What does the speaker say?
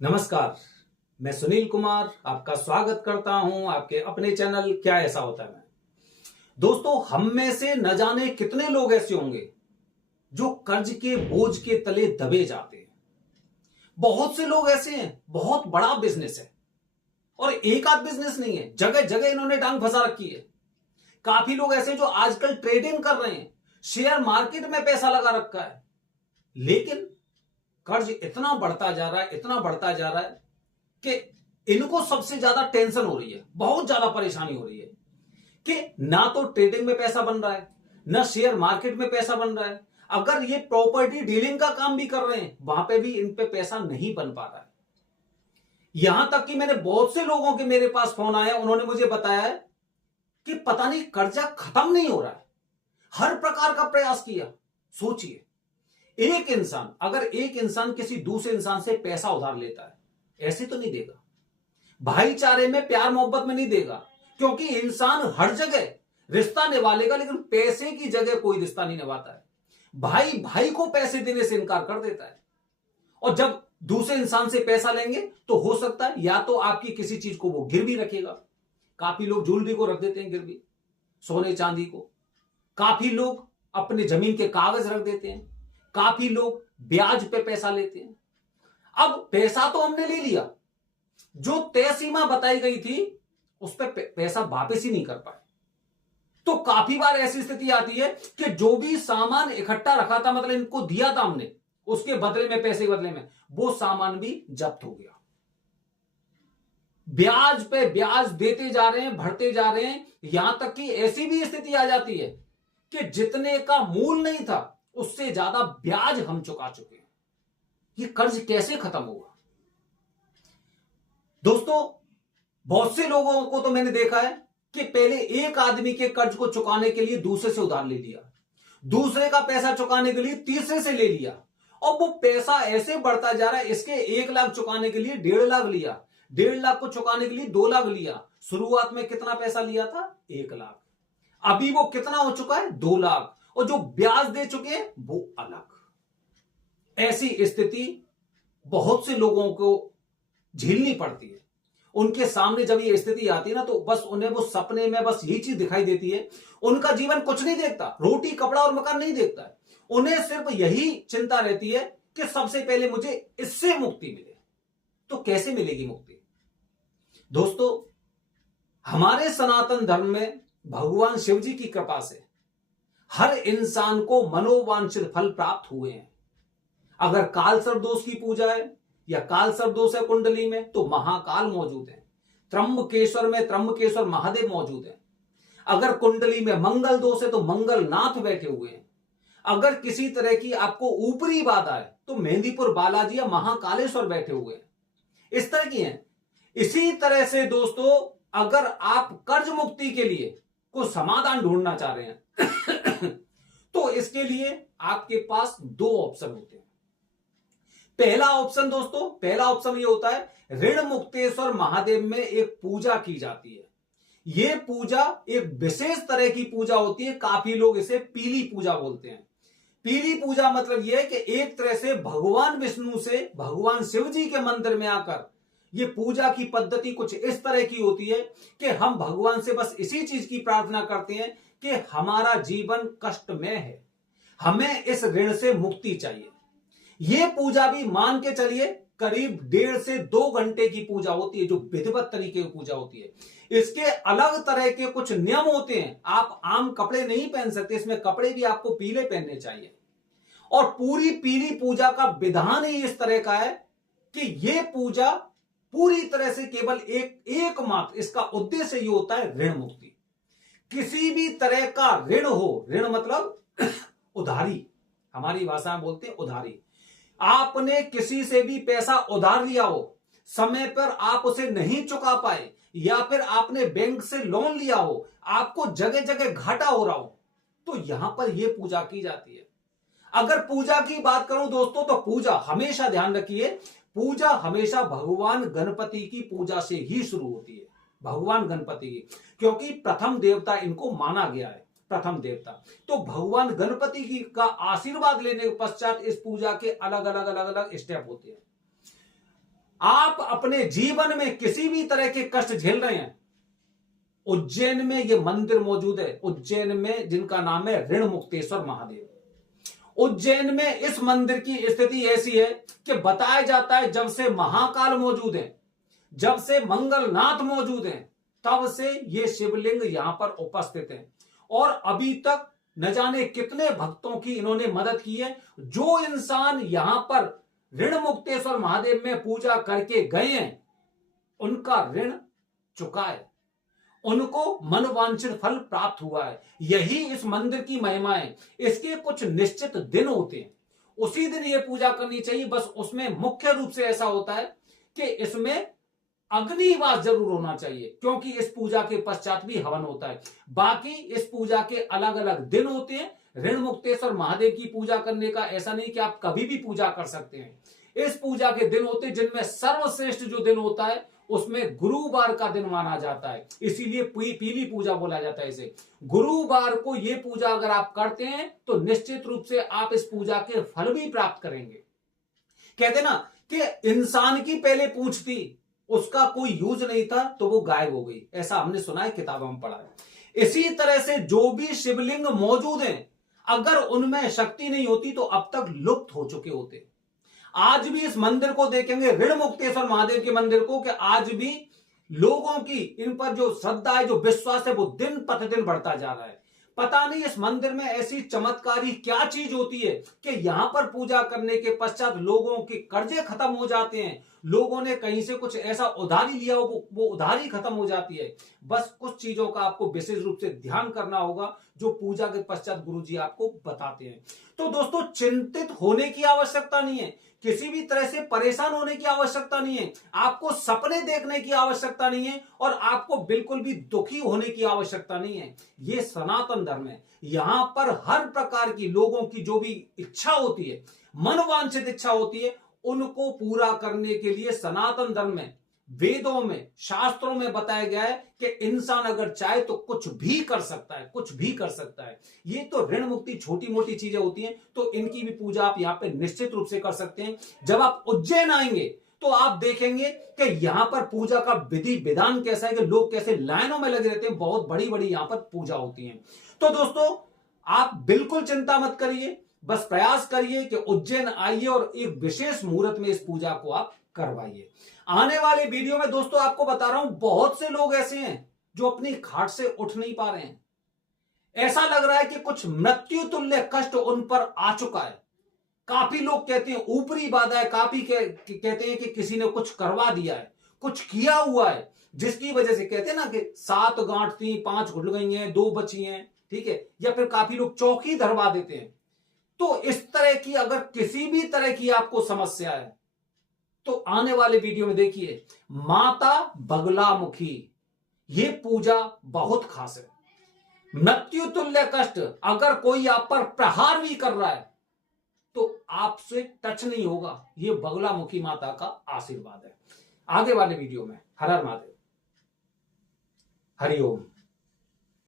नमस्कार। मैं सुनील कुमार आपका स्वागत करता हूं आपके अपने चैनल क्या ऐसा होता है में। दोस्तों, हम में से न जाने कितने लोग ऐसे होंगे जो कर्ज के बोझ के तले दबे जाते हैं। बहुत से लोग ऐसे हैं, बहुत बड़ा बिजनेस है और एक आध बिजनेस नहीं है, जगह जगह इन्होंने टांग फंसा रखी है। काफी लोग ऐसे जो आजकल ट्रेडिंग कर रहे हैं, शेयर मार्केट में पैसा लगा रखा है, लेकिन कर्ज इतना बढ़ता जा रहा है, इतना बढ़ता जा रहा है कि इनको सबसे ज्यादा टेंशन हो रही है, बहुत ज्यादा परेशानी हो रही है कि ना तो ट्रेडिंग में पैसा बन रहा है, ना शेयर मार्केट में पैसा बन रहा है। अगर ये प्रॉपर्टी डीलिंग का काम भी कर रहे हैं, वहां पे भी इन पे पैसा नहीं बन पा रहा है। यहां तक कि मैंने बहुत से लोगों के मेरे पास फोन आया, उन्होंने मुझे बताया है कि पता नहीं कर्जा खत्म नहीं हो रहा है, हर प्रकार का प्रयास किया। सोचिए, अगर एक इंसान किसी दूसरे इंसान से पैसा उधार लेता है, ऐसे तो नहीं देगा, भाईचारे में, प्यार मोहब्बत में नहीं देगा, क्योंकि इंसान हर जगह रिश्ता निभा लेगा, लेकिन पैसे की जगह कोई रिश्ता नहीं निभाता है। भाई भाई को पैसे देने से इनकार कर देता है, और जब दूसरे इंसान से पैसा लेंगे तो हो सकता है या तो आपकी किसी चीज को वो गिरवी रखेगा। काफी लोग ज्वेलरी को रख देते हैं गिरवी, सोने चांदी को। काफी लोग अपने जमीन के कागज रख देते हैं। काफी लोग ब्याज पे पैसा लेते हैं। अब पैसा तो हमने ले लिया, जो तय सीमा बताई गई थी उस पर पैसा वापस ही नहीं कर पाए। तो काफी बार ऐसी स्थिति आती है कि जो भी सामान इकट्ठा रखा था, मतलब इनको दिया था हमने, उसके बदले में, पैसे के बदले में, वो सामान भी जब्त हो गया। ब्याज पे ब्याज देते जा रहे हैं, भरते जा रहे हैं, यहां तक कि ऐसी भी स्थिति आ जाती है कि जितने का मूल नहीं था उससे ज्यादा ब्याज हम चुका चुके हैं। ये कर्ज कैसे खत्म होगा? दोस्तों, बहुत से लोगों को तो मैंने देखा है कि पहले एक आदमी के कर्ज को चुकाने के लिए दूसरे से उधार ले लिया, दूसरे का पैसा चुकाने के लिए तीसरे से ले लिया, और वो पैसा ऐसे बढ़ता जा रहा है। इसके 1 लाख चुकाने के लिए 1.5 लाख लिया, 1.5 लाख को चुकाने के लिए 2 लाख लिया। शुरुआत में कितना पैसा लिया था? 1 लाख। अभी वो कितना हो चुका है? 2 लाख। और जो ब्याज दे चुके हैं वो अलग। ऐसी स्थिति बहुत से लोगों को झेलनी पड़ती है। उनके सामने जब ये स्थिति आती है ना, तो बस उन्हें वो सपने में बस यही चीज दिखाई देती है। उनका जीवन कुछ नहीं देखता, रोटी कपड़ा और मकान नहीं देखता है। उन्हें सिर्फ यही चिंता रहती है कि सबसे पहले मुझे इससे मुक्ति मिले। तो कैसे मिलेगी मुक्ति? दोस्तों, हमारे सनातन धर्म में भगवान शिव जी की कृपा से हर इंसान को मनोवांछित फल प्राप्त हुए हैं। अगर काल सर्प दोष की पूजा है या काल सर्प दोष है कुंडली में, तो महाकाल मौजूद है। त्र्यंबकेश्वर में त्र्यंबकेश्वर महादेव मौजूद है। अगर कुंडली में मंगल दोष है तो मंगलनाथ बैठे हुए हैं। अगर किसी तरह की आपको ऊपरी बाधा है तो मेहंदीपुर बालाजी या महाकालेश्वर बैठे हुए हैं। इस तरह की हैं। इसी तरह से दोस्तों, अगर आप कर्ज मुक्ति के लिए कोई समाधान ढूंढना चाह रहे हैं तो इसके लिए आपके पास 2 ऑप्शन होते हैं। पहला ऑप्शन ये होता है, ऋण मुक्तेश्वर महादेव में एक पूजा की जाती है। यह पूजा एक विशेष तरह की पूजा होती है। काफी लोग इसे पीली पूजा बोलते हैं। पीली पूजा मतलब यह है कि एक तरह से भगवान विष्णु से भगवान शिव जी के मंदिर में आकर ये पूजा की पद्धति कुछ इस तरह की होती है कि हम भगवान से बस इसी चीज की प्रार्थना करते हैं कि हमारा जीवन कष्टमय है, हमें इस ऋण से मुक्ति चाहिए। यह पूजा भी मान के चलिए करीब 1.5 से 2 घंटे की पूजा होती है, जो विधिवत तरीके की पूजा होती है। इसके अलग तरह के कुछ नियम होते हैं। आप आम कपड़े नहीं पहन सकते, इसमें कपड़े भी आपको पीले पहनने चाहिए। और पूरी पीली पूजा का विधान ही इस तरह का है कि यह पूजा पूरी तरह से केवल एकमात्र इसका उद्देश्य ये होता है ऋण मुक्ति। किसी भी तरह का ऋण हो, ऋण मतलब उधारी, हमारी भाषा में बोलते हैं उधारी। आपने किसी से भी पैसा उधार लिया हो, समय पर आप उसे नहीं चुका पाए, या फिर आपने बैंक से लोन लिया हो, आपको जगह जगह घाटा हो रहा हो, तो यहां पर यह पूजा की जाती है। अगर पूजा की बात करूं दोस्तों, तो पूजा हमेशा, ध्यान रखिए, पूजा हमेशा भगवान गणपति की पूजा से ही शुरू होती है। भगवान गणपति की, क्योंकि प्रथम देवता इनको माना गया है, प्रथम देवता। तो भगवान गणपति की का आशीर्वाद लेने के पश्चात इस पूजा के अलग अलग स्टेप होते हैं। आप अपने जीवन में किसी भी तरह के कष्ट झेल रहे हैं, उज्जैन में यह मंदिर मौजूद है, उज्जैन में, जिनका नाम है ऋण मुक्तेश्वर महादेव। उज्जैन में इस मंदिर की स्थिति ऐसी है कि बताया जाता है जब से महाकाल मौजूद है, जब से मंगलनाथ मौजूद हैं, तब से ये शिवलिंग यहां पर उपस्थित हैं और अभी तक न जाने कितने भक्तों की इन्होंने मदद की है। जो इंसान यहां पर ऋण मुक्तेश्वर महादेव में पूजा करके गए हैं, उनका ऋण चुका है, उनको मनोवांछित फल प्राप्त हुआ है। यही इस मंदिर की महिमा है। इसके कुछ निश्चित दिन होते हैं, उसी दिन ये पूजा करनी चाहिए। बस उसमें मुख्य रूप से ऐसा होता है कि इसमें अग्निवास जरूर होना चाहिए, क्योंकि इस पूजा के पश्चात भी हवन होता है। बाकी इस पूजा के अलग अलग दिन होते हैं। ऋण मुक्तेश्वर महादेव की पूजा करने का ऐसा नहीं कि आप कभी भी पूजा कर सकते हैं। इस पूजा के दिन होते हैं, जिनमें सर्वश्रेष्ठ जो दिन होता है उसमें गुरुवार का दिन माना जाता है, इसीलिए पीली पूजा बोला जाता है इसे। गुरुवार को ये पूजा अगर आप करते हैं तो निश्चित रूप से आप इस पूजा के फल भी प्राप्त करेंगे। कहते ना कि इंसान की पहले पूंछ थी, उसका कोई यूज नहीं था तो वो गायब हो गई, ऐसा हमने सुना है, किताबों में पढ़ा है। इसी तरह से जो भी शिवलिंग मौजूद हैं, अगर उनमें शक्ति नहीं होती तो अब तक लुप्त हो चुके होते। आज भी इस मंदिर को देखेंगे, ऋण मुक्तेश्वर महादेव के मंदिर को, कि आज भी लोगों की इन पर जो श्रद्धा है, जो विश्वास है, वो दिन प्रतिदिन बढ़ता जा रहा है। पता नहीं इस मंदिर में ऐसी चमत्कारी क्या चीज होती है कि यहां पर पूजा करने के पश्चात लोगों के कर्जे खत्म हो जाते हैं। लोगों ने कहीं से कुछ ऐसा उधारी लिया हो, वो उधारी खत्म हो जाती है। बस कुछ चीजों का आपको विशेष रूप से ध्यान करना होगा, जो पूजा के पश्चात गुरुजी आपको बताते हैं। तो दोस्तों, चिंतित होने की आवश्यकता नहीं है, किसी भी तरह से परेशान होने की आवश्यकता नहीं है, आपको सपने देखने की आवश्यकता नहीं है और आपको बिल्कुल भी दुखी होने की आवश्यकता नहीं है। यह सनातन धर्म है। यहां पर हर प्रकार की लोगों की जो भी इच्छा होती है, मनोवांछित इच्छा होती है, उनको पूरा करने के लिए सनातन धर्म में, वेदों में, शास्त्रों में बताया गया है कि इंसान अगर चाहे तो कुछ भी कर सकता है, कुछ भी कर सकता है। ये तो ऋण मुक्ति छोटी मोटी चीजें होती हैं, तो इनकी भी पूजा आप यहां पे निश्चित रूप से कर सकते हैं। जब आप उज्जैन आएंगे तो आप देखेंगे कि यहां पर पूजा का विधि विधान कैसा है, कि लोग कैसे लाइनों में लगे रहते हैं। बहुत बड़ी बड़ी यहां पर पूजा होती है। तो दोस्तों, आप बिल्कुल चिंता मत करिए, बस प्रयास करिए कि उज्जैन आइए और एक विशेष मुहूर्त में इस पूजा को आप करवाइए। आने वाले वीडियो में दोस्तों आपको बता रहा हूं, बहुत से लोग ऐसे हैं जो अपनी खाट से उठ नहीं पा रहे हैं। ऐसा लग रहा है कि कुछ मृत्यु तुल्य कष्ट उन पर आ चुका है। काफी लोग कहते हैं ऊपरी बाधा है, काफी कहते हैं कि किसी ने कुछ करवा दिया है, कुछ किया हुआ है, जिसकी वजह से कहते हैं ना कि 7 गांठ थी, 5 घुल गई हैं, 2 बची हैं, ठीक है। या फिर काफी लोग चौकी धरवा देते हैं। तो इस तरह की अगर किसी भी तरह की आपको समस्या है तो आने वाले वीडियो में देखिए, माता बगलामुखी, ये पूजा बहुत खास है। मृत्यु तुल्य कष्ट अगर कोई आप पर प्रहार भी कर रहा है तो आपसे टच नहीं होगा। ये बगलामुखी माता का आशीर्वाद है। आगे वाले वीडियो में हर हर महादेव, हरिओम।